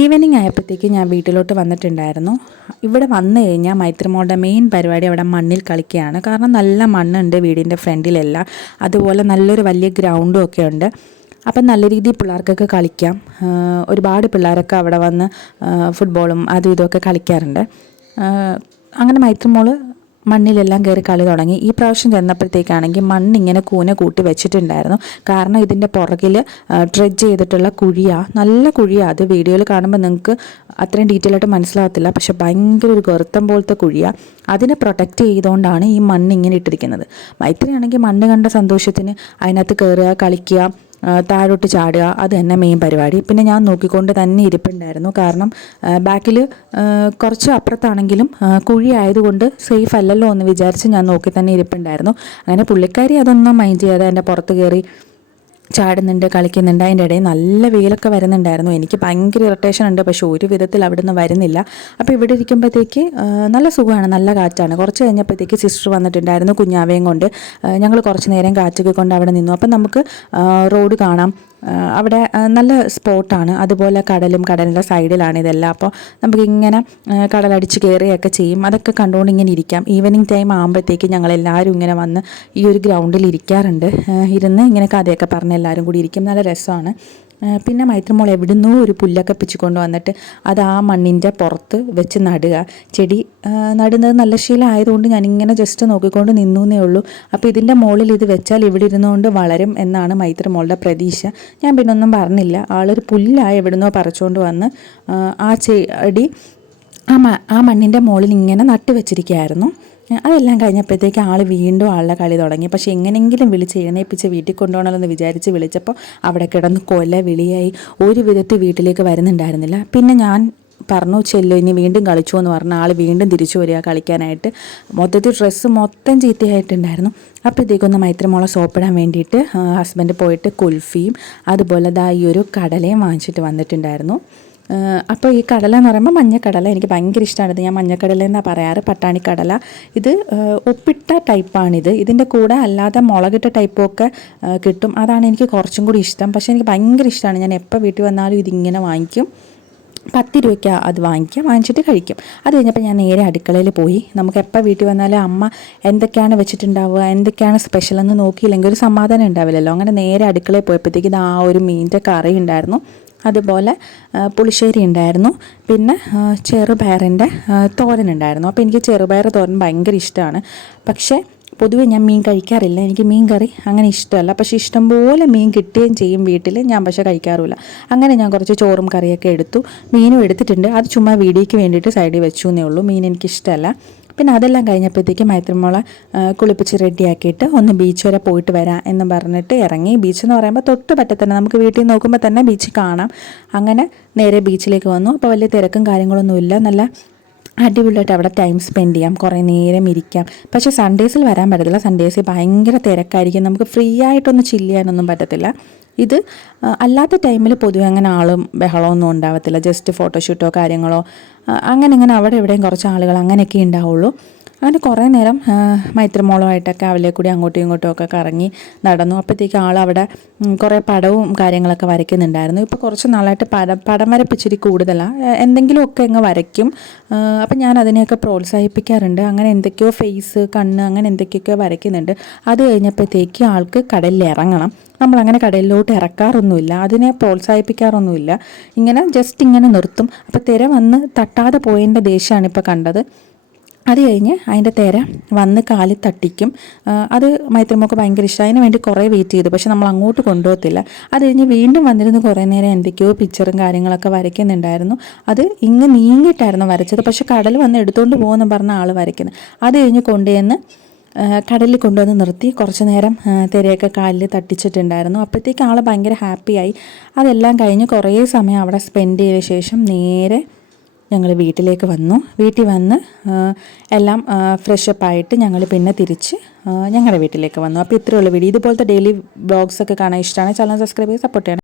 Evening ആയപ്പോഴത്തേക്ക് ഞാൻ വീട്ടിലോട്ട് വന്നിട്ടുണ്ടായിരുന്നു. ഇവിടെ വന്നു കഴിഞ്ഞാൽ മൈത്രിമോളുടെ മെയിൻ പരിപാടി അവിടെ മണ്ണിൽ കളിക്കുകയാണ്. കാരണം നല്ല മണ്ണുണ്ട് വീടിൻ്റെ ഫ്രണ്ടിലെല്ലാം. അതുപോലെ നല്ലൊരു വലിയ ഗ്രൗണ്ടും ഒക്കെ ഉണ്ട്. അപ്പം നല്ല രീതിയിൽ പിള്ളേർക്കൊക്കെ കളിക്കാം. ഒരുപാട് പിള്ളേരൊക്കെ അവിടെ വന്ന് ഫുട്ബോളും അതും ഇതൊക്കെ കളിക്കാറുണ്ട്. അങ്ങനെ മൈത്രിമോള് മണ്ണിലെല്ലാം കയറി കളി തുടങ്ങി. ഈ പ്രാവശ്യം ചെന്നപ്പോഴത്തേക്കാണെങ്കിൽ മണ്ണിങ്ങനെ കൂന കൂട്ടി വെച്ചിട്ടുണ്ടായിരുന്നു. കാരണം ഇതിൻ്റെ പുറകിൽ ഡ്രെഡ്ജ് ചെയ്തിട്ടുള്ള കുഴിയാണ്, നല്ല കുഴിയാണ്. അത് വീഡിയോയിൽ കാണുമ്പോൾ നിങ്ങൾക്ക് അത്രയും ഡീറ്റെയിൽ ആയിട്ട് മനസ്സിലാകത്തില്ല, പക്ഷെ ഭയങ്കര ഒരു ഗർത്തം പോലത്തെ കുഴിയാണ്. അതിനെ പ്രൊട്ടക്റ്റ് ചെയ്തുകൊണ്ടാണ് ഈ മണ്ണ് ഇങ്ങനെ ഇട്ടിരിക്കുന്നത്. മൈത്രിയാണെങ്കിൽ മണ്ണ് കണ്ട സന്തോഷത്തിന് അതിനകത്ത് കയറുക, കളിക്കുക, താഴോട്ട് ചാടുക, അത് തന്നെ മെയിൻ പരിപാടി. പിന്നെ ഞാൻ നോക്കിക്കൊണ്ട് തന്നെ ഇരിപ്പുണ്ടായിരുന്നു. കാരണം ബാക്കിൽ കുറച്ച് അപ്പുറത്താണെങ്കിലും കുഴി ആയതുകൊണ്ട് സേഫ് അല്ലല്ലോ എന്ന് വിചാരിച്ച് ഞാൻ നോക്കി തന്നെ ഇരിപ്പുണ്ടായിരുന്നു. അങ്ങനെ പുള്ളിക്കാരി അതൊന്നും മൈൻഡ് ചെയ്യാതെ എൻ്റെ പുറത്ത് കയറി ചാടുന്നുണ്ട്, കളിക്കുന്നുണ്ട്. അതിൻ്റെ ഇടയിൽ നല്ല വെയിലൊക്കെ വരുന്നുണ്ടായിരുന്നു. എനിക്ക് ഭയങ്കര ഇറിറ്റേഷൻ ഉണ്ട്, പക്ഷേ ഒരു വിധത്തിൽ അവിടെ നിന്ന് വരുന്നില്ല. അപ്പോൾ ഇവിടെ ഇരിക്കുമ്പോഴത്തേക്ക് നല്ല സുഖമാണ്, നല്ല കാറ്റാണ്. കുറച്ച് കഴിഞ്ഞപ്പോഴത്തേക്ക് സിസ്റ്റർ വന്നിട്ടുണ്ടായിരുന്നു കുഞ്ഞാവയും കൊണ്ട്. ഞങ്ങൾ കുറച്ച് നേരം കാറ്റൊക്കെ കൊണ്ട് അവിടെ നിന്നു. അപ്പം നമുക്ക് റോഡ് കാണാം. അവിടെ നല്ല സ്പോട്ടാണ്. അതുപോലെ കടലിൻ്റെ സൈഡിലാണ് ഇതെല്ലാം. അപ്പോൾ നമുക്കിങ്ങനെ കടലടിച്ച് കയറുകയൊക്കെ ചെയ്യും. അതൊക്കെ കണ്ടുകൊണ്ട് ഇങ്ങനെ ഇരിക്കാം. ഈവനിങ് ടൈം ആകുമ്പോഴത്തേക്ക് ഞങ്ങളെല്ലാവരും ഇങ്ങനെ വന്ന് ഈ ഒരു ഗ്രൗണ്ടിൽ ഇരിക്കാറുണ്ട്. ഇരുന്ന് ഇങ്ങനെ കഥയൊക്കെ പറഞ്ഞ് എല്ലാവരും കൂടി ഇരിക്കും. നല്ല രസമാണ്. പിന്നെ മൈത്രിമോൾ എവിടുന്നോ ഒരു പുല്ലൊക്കെ പിച്ചിക്കൊണ്ട് വന്നിട്ട് അത് ആ മണ്ണിൻ്റെ പുറത്ത് വെച്ച് നടുക. ചെടി നടുന്നത് നല്ല ശീലമായതുകൊണ്ട് ഞാനിങ്ങനെ ജസ്റ്റ് നോക്കിക്കൊണ്ട് നിന്നേ ഉള്ളൂ. അപ്പോൾ ഇതിൻ്റെ മുകളിൽ ഇത് വെച്ചാൽ ഇവിടെ ഇരുന്നുകൊണ്ട് വളരും എന്നാണ് മൈത്രിമോളുടെ പ്രതീക്ഷ. ഞാൻ പിന്നെ ഒന്നും പറഞ്ഞില്ല. ആളൊരു പുല്ലായി എവിടുന്നോ പറിച്ചുകൊണ്ട് വന്ന് ആ ചെടി ആ മണ്ണിൻ്റെ മുകളിൽ ഇങ്ങനെ നട്ട് വെച്ചിരിക്കുകയായിരുന്നു. അതെല്ലാം കഴിഞ്ഞപ്പോഴത്തേക്ക് ആൾ വീണ്ടും ആളുടെ കളി തുടങ്ങി. പക്ഷേ എങ്ങനെയെങ്കിലും വിളിച്ച് എഴുന്നേൽപ്പിച്ച് വീട്ടിൽ കൊണ്ടുപോകണമെന്ന് വിചാരിച്ച് വിളിച്ചപ്പോൾ അവിടെ കിടന്ന് കൊല വിളിയായി. ഒരു വിധത്തിൽ വീട്ടിലേക്ക് വരുന്നുണ്ടായിരുന്നില്ല. പിന്നെ ഞാൻ പറഞ്ഞു, ചെല്ലോ ഇനി വീണ്ടും കളിച്ചു എന്ന് പറഞ്ഞ ആൾ വീണ്ടും തിരിച്ചു വരിക കളിക്കാനായിട്ട്. മൊത്തത്തിൽ ഡ്രസ്സ് മൊത്തം ചീത്തയായിട്ടുണ്ടായിരുന്നു. അപ്പോഴത്തേക്കൊന്ന് മൈത്രിമോളെ സോപ്പിടാൻ വേണ്ടിയിട്ട് ഹസ്ബൻഡ് പോയിട്ട് കുൽഫിയും അതുപോലെ ഈ ഒരു കടലയും വാങ്ങിച്ചിട്ട് വന്നിട്ടുണ്ടായിരുന്നു. അപ്പോൾ ഈ കടല എന്ന് പറയുമ്പോൾ മഞ്ഞക്കടല എനിക്ക് ഭയങ്കര ഇഷ്ടമാണിത്. ഞാൻ മഞ്ഞക്കടല എന്നാണ് പറയാറ്, പട്ടാണിക്കടല. ഇത് ഉപ്പിട്ട ടൈപ്പാണിത്. ഇതിൻ്റെ കൂടെ അല്ലാതെ മുളകിട്ട ടൈപ്പൊക്കെ കിട്ടും. അതാണ് എനിക്ക് കുറച്ചും കൂടി ഇഷ്ടം. പക്ഷേ എനിക്ക് ഭയങ്കര ഇഷ്ടമാണ്. ഞാൻ എപ്പോൾ വീട്ടിൽ വന്നാലും ഇതിങ്ങനെ വാങ്ങിക്കും. 10 രൂപയ്ക്ക് അത് വാങ്ങിച്ചിട്ട് കഴിക്കും. അത് കഴിഞ്ഞപ്പോൾ ഞാൻ നേരെ അടുക്കളയിൽ പോയി. നമുക്ക് എപ്പോൾ വീട്ടിൽ വന്നാലും അമ്മ എന്തൊക്കെയാണ് വെച്ചിട്ടുണ്ടാവുക, എന്തൊക്കെയാണ് സ്പെഷ്യലെന്ന് നോക്കിയില്ലെങ്കിൽ ഒരു സമാധാനം ഉണ്ടാവില്ലല്ലോ. അങ്ങനെ നേരെ അടുക്കളയിൽ പോയപ്പോഴത്തേക്ക് ഇത് ആ ഒരു മീനിൻ്റെ കറി ഉണ്ടായിരുന്നു. അതുപോലെ പുളിശ്ശേരി ഉണ്ടായിരുന്നു. പിന്നെ ചെറുപയറിൻ്റെ തോരൻ ഉണ്ടായിരുന്നു. അപ്പോൾ എനിക്ക് ചെറുപയർ തോരൻ ഭയങ്കര ഇഷ്ടമാണ്. പക്ഷേ പൊതുവേ ഞാൻ മീൻ കഴിക്കാറില്ല. എനിക്ക് മീൻ കറി അങ്ങനെ ഇഷ്ടമല്ല. പക്ഷേ ഇഷ്ടംപോലെ മീൻ കിട്ടുകയും ചെയ്യും വീട്ടിൽ. ഞാൻ പക്ഷേ കഴിക്കാറുമില്ല. അങ്ങനെ ഞാൻ കുറച്ച് ചോറും കറിയൊക്കെ എടുത്തു. മീനും എടുത്തിട്ടുണ്ട്. അത് ചുമ്മാ വീഡിയോയ്ക്ക് വേണ്ടിയിട്ട് സൈഡിൽ വെച്ചു എന്നേ ഉള്ളൂ. മീൻ എനിക്കിഷ്ടമല്ല. പിന്നെ അതെല്ലാം കഴിഞ്ഞപ്പോഴത്തേക്ക് മൈത്രിമോളെ കുളിപ്പിച്ച് റെഡിയാക്കിയിട്ട് ഒന്ന് ബീച്ച് വരെ പോയിട്ട് വരാം എന്ന് പറഞ്ഞിട്ട് ഇറങ്ങി. ബീച്ച് എന്ന് പറയുമ്പോൾ തൊട്ട് പറ്റത്തന്നെ, നമുക്ക് വീട്ടിൽ നോക്കുമ്പോൾ തന്നെ ബീച്ച് കാണാം. അങ്ങനെ നേരെ ബീച്ചിലേക്ക് വന്നു. അപ്പോൾ വലിയ തിരക്കും കാര്യങ്ങളൊന്നുമില്ല. നല്ല അടിപൊളിയായിട്ട് അവിടെ ടൈം സ്പെൻഡ് ചെയ്യാം, കുറേ നേരം ഇരിക്കാം. പക്ഷേ സൺഡേസിൽ വരാൻ പറ്റത്തില്ല. സൺഡേസിൽ ഭയങ്കര തിരക്കായിരിക്കും. നമുക്ക് ഫ്രീ ആയിട്ടൊന്ന് ചില്ല് ചെയ്യാനൊന്നും പറ്റത്തില്ല. ഇത് അല്ലാത്ത ടൈമിൽ പൊതുവെ അങ്ങനെ ആളും ബഹളമൊന്നും ഉണ്ടാവത്തില്ല. ജസ്റ്റ് ഫോട്ടോഷൂട്ടോ കാര്യങ്ങളോ അങ്ങനെ അവിടെ എവിടെയും കുറച്ച് ആളുകൾ അങ്ങനെയൊക്കെ ഉണ്ടാവുള്ളൂ. അങ്ങനെ കുറേ നേരം മൈത്രിമോളുമായിട്ടൊക്കെ അവലെ കൂടി അങ്ങോട്ടും ഇങ്ങോട്ടും ഒക്കെ കറങ്ങി നടന്നു. അപ്പോഴത്തേക്ക് അവിടെ കുറേ പടവും കാര്യങ്ങളൊക്കെ വരയ്ക്കുന്നുണ്ടായിരുന്നു. ഇപ്പോൾ കുറച്ച് നാളായിട്ട് പടം വരപ്പിച്ചിരി കൂടുതലാണ്. എന്തെങ്കിലുമൊക്കെ അങ്ങ് വരയ്ക്കും. അപ്പം ഞാൻ അതിനെയൊക്കെ പ്രോത്സാഹിപ്പിക്കാറുണ്ട്. അങ്ങനെ എന്തൊക്കെയോ ഫേസ്, കണ്ണ്, അങ്ങനെ എന്തൊക്കെയൊക്കെ വരയ്ക്കുന്നുണ്ട്. അത് കഴിഞ്ഞപ്പോഴത്തേക്ക് ആൾക്ക് കടലിൽ ഇറങ്ങണം. നമ്മളങ്ങനെ കടലിലോട്ട് ഇറക്കാറൊന്നുമില്ല, അതിനെ പ്രോത്സാഹിപ്പിക്കാറൊന്നുമില്ല. ഇങ്ങനെ ജസ്റ്റ് ഇങ്ങനെ നിർത്തും. അപ്പോൾ തിര വന്ന് തട്ടാതെ പോയതിൻ്റെ ദേഷ്യമാണ് ഇപ്പോൾ കണ്ടത്. അത് കഴിഞ്ഞ് അതിൻ്റെ തിര വന്ന് കാലിൽ തട്ടിക്കും. അത് മൈത്രിമോൾക്ക് ഭയങ്കര ഇഷ്ടം. അതിന് വേണ്ടി കുറേ വെയിറ്റ് ചെയ്തു. പക്ഷെ നമ്മൾ അങ്ങോട്ട് കൊണ്ടുപോകത്തില്ല. അത് കഴിഞ്ഞ് വീണ്ടും വന്നിരുന്ന് കുറേ നേരം എന്തൊക്കെയോ പിക്ചറും കാര്യങ്ങളൊക്കെ വരയ്ക്കുന്നുണ്ടായിരുന്നു. അത് ഇങ്ങ് നീങ്ങിയിട്ടായിരുന്നു വരച്ചത്. പക്ഷെ കടൽ വന്ന് എടുത്തുകൊണ്ട് പോകുമെന്ന് പറഞ്ഞ ആൾ വരയ്ക്കുന്നത്. അത് കഴിഞ്ഞ് കൊണ്ടുവന്ന് കടലിൽ കൊണ്ടുവന്ന് നിർത്തി കുറച്ച് നേരം തിരയൊക്കെ കാലിൽ തട്ടിച്ചിട്ടുണ്ടായിരുന്നു. അപ്പോഴത്തേക്ക് ആൾ ഭയങ്കര ഹാപ്പിയായി. അതെല്ലാം കഴിഞ്ഞ് കുറേ സമയം അവിടെ സ്പെൻഡ് ചെയ്ത ശേഷം നേരെ ഞങ്ങൾ വീട്ടിലേക്ക് വന്നു. വീട്ടിൽ വന്ന് എല്ലാം ഫ്രഷപ്പായിട്ട് ഞങ്ങൾ പിന്നെ തിരിച്ച് ഞങ്ങളുടെ വീട്ടിലേക്ക് വന്നു. അപ്പോൾ ഇത്രയുള്ള വീഡിയോ. ഇതുപോലത്തെ ഡെയിലി വ്ളോഗ്സൊക്കെ കാണാൻ ഇഷ്ടമാണ്. ചാനൽ സബ്സ്ക്രൈബ് ചെയ്ത് സപ്പോർട്ട് ചെയ്യണം.